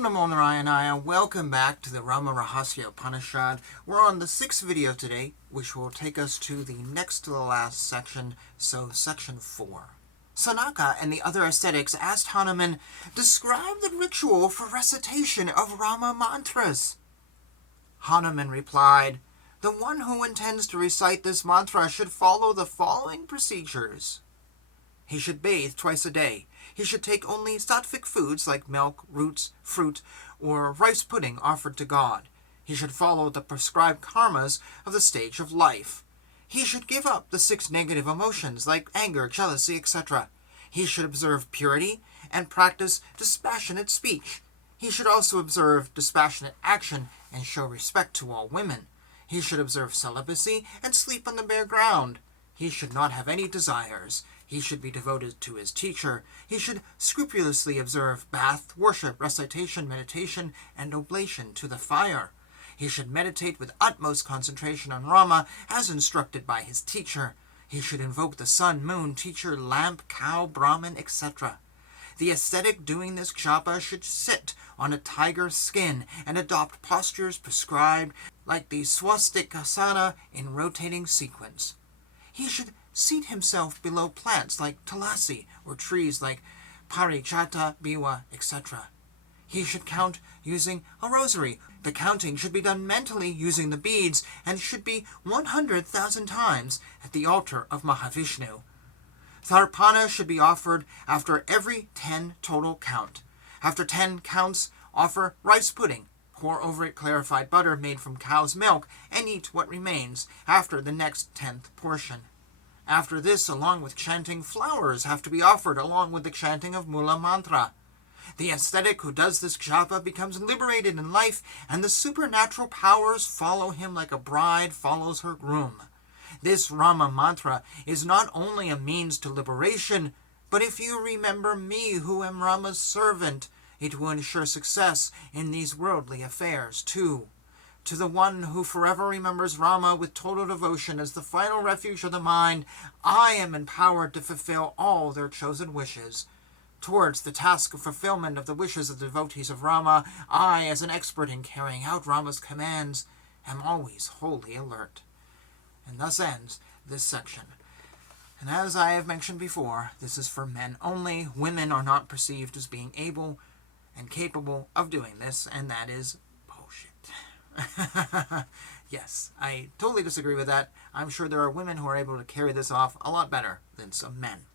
Om Namo Narayana. Welcome back to the Rama Rahasya Upanishad. We're on the 6th video today, which will take us to the next to the last section, so section 4. Sanaka and the other ascetics asked Hanuman, describe the ritual for recitation of Rama mantras. Hanuman replied, the one who intends to recite this mantra should follow the following procedures. He should bathe twice a day. He should take only sattvic foods like milk, roots, fruit, or rice pudding offered to God. He should follow the prescribed karmas of the stage of life. He should give up the 6 negative emotions like anger, jealousy, etc. He should observe purity and practice dispassionate speech. He should also observe dispassionate action and show respect to all women. He should observe celibacy and sleep on the bare ground. He should not have any desires. He should be devoted to his teacher. He should scrupulously observe bath, worship, recitation, meditation, and oblation to the fire. He should meditate with utmost concentration on Rama, as instructed by his teacher. He should invoke the sun, moon, teacher, lamp, cow, Brahman, etc. The ascetic doing this japa should sit on a tiger's skin and adopt postures prescribed like the swastikasana in rotating sequence. He should seat himself below plants like tulasi or trees like parijata, biwa, etc. He should count using a rosary. The counting should be done mentally using the beads and should be 100,000 times at the altar of Mahavishnu. Tharpana should be offered after every 10 total count. After 10 counts, offer rice pudding. Pour over it clarified butter made from cow's milk and eat what remains after the next 10th portion. After this, along with chanting, flowers have to be offered along with the chanting of Mula Mantra. The ascetic who does this japa becomes liberated in life, and the supernatural powers follow him like a bride follows her groom. This Rama Mantra is not only a means to liberation, but if you remember me who am Rama's servant, it will ensure success in these worldly affairs too. To the one who forever remembers Rama with total devotion as the final refuge of the mind, I am empowered to fulfill all their chosen wishes. Towards the task of fulfillment of the wishes of the devotees of Rama, I, as an expert in carrying out Rama's commands, am always wholly alert. And thus ends this section. And as I have mentioned before, this is for men only. Women are not perceived as being able and capable of doing this, and that is bullshit. Yes, I totally disagree with that. I'm sure there are women who are able to carry this off a lot better than some men.